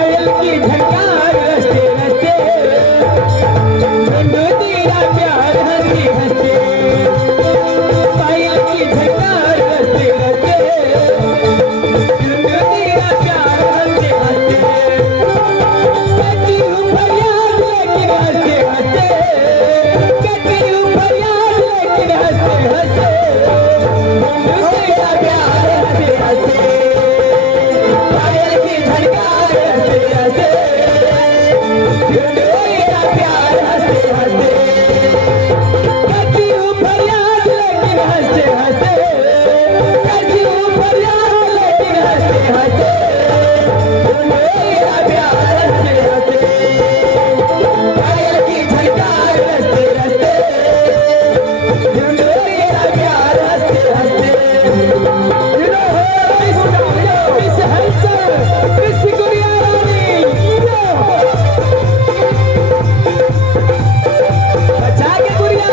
पायल की झनकार रस्ते रस्ते ढूंढो तेरा प्यार हंसते हंसते पायल की झनकार रस्ते रस्ते ढूंढो तेरा प्यार हंसते हंसते करती हूँ फरियाद लेकिन हंसते हंसते करती हूँ फरियाद लेकिन हंसते हंसते ढूंढो तेरा प्यार हंसते हंसते पायल की झनकार हंसते हंसते ढूंढो तेरा प्यार हंसते हंसते करती हूँ फरियाद लेकिन हंसते हंसते करती हूँ फरियाद लेकिन हंसते हंसते ढूंढो तेरा प्यार हंसते हंसते पायल की झनकार हंसते हंसते ढूंढो तेरा प्यार हंसते हंसते मिस हंसल मिस गुड़िया रानी बचा के गुड़िया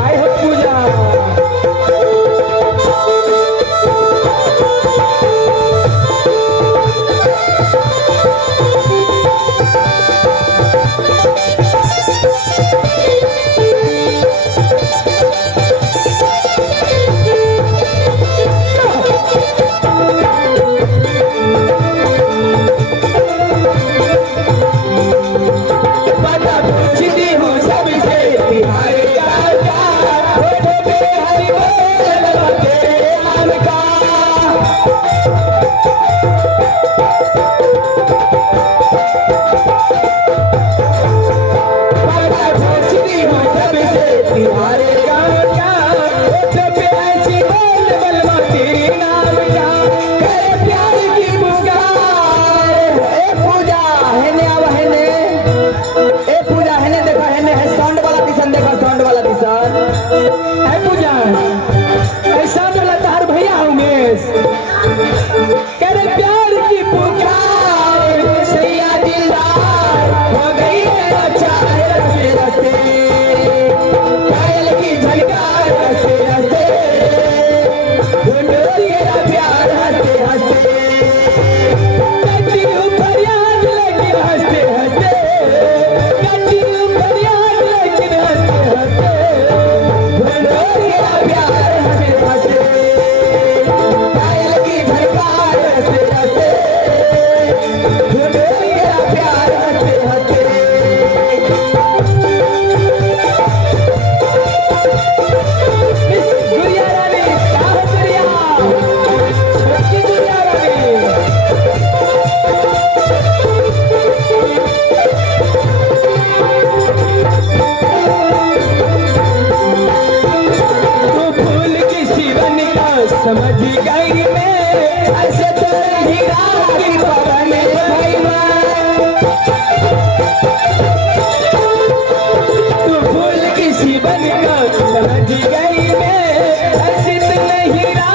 आए हो पूजा पता पूछती हूँ सबसे बिहार का प्यार होठों पे हरी बोल तेरे नाम का पता पूछती हूँ सबसे बिहार का प्यार होठों पे ऐसी बोल बलवा तेरे नाम का तेरे प्यार की पुकार ए पूजा है ने अब है ने ए पूजा है ने देखा है ने है साउंड वाला दिशन देखा साउंड वाला दिशन है पूजा है साउंड वाला तार भैया उमेश करे प्यार की पुकार सैया दिलदार हो गई है अच्छा रस्ते रस्ते पायल की झनकार रस्ते रस्ते ढूंढो तेरा प्यार हंसते हंसते करती हूँ फरियाद लेकिन हंसते हंसते करती हूँ फरियाद लेकिन हंसते हंसते ढूंढो तेरा प्यार हंसते हंसते पायल की झनकार हंसते हंसते ढूंढो तेरा प्यार हंसते हंसते मिस गुड़िया रानी क्या हो गुड़िया छोटी गुड़िया रानी तू फूल की शिवन का समझ गई मैं ऐसे तो हीरा की पवन भाई तू फूल की शिवन का समझ गई मैं ऐसे तो हीरा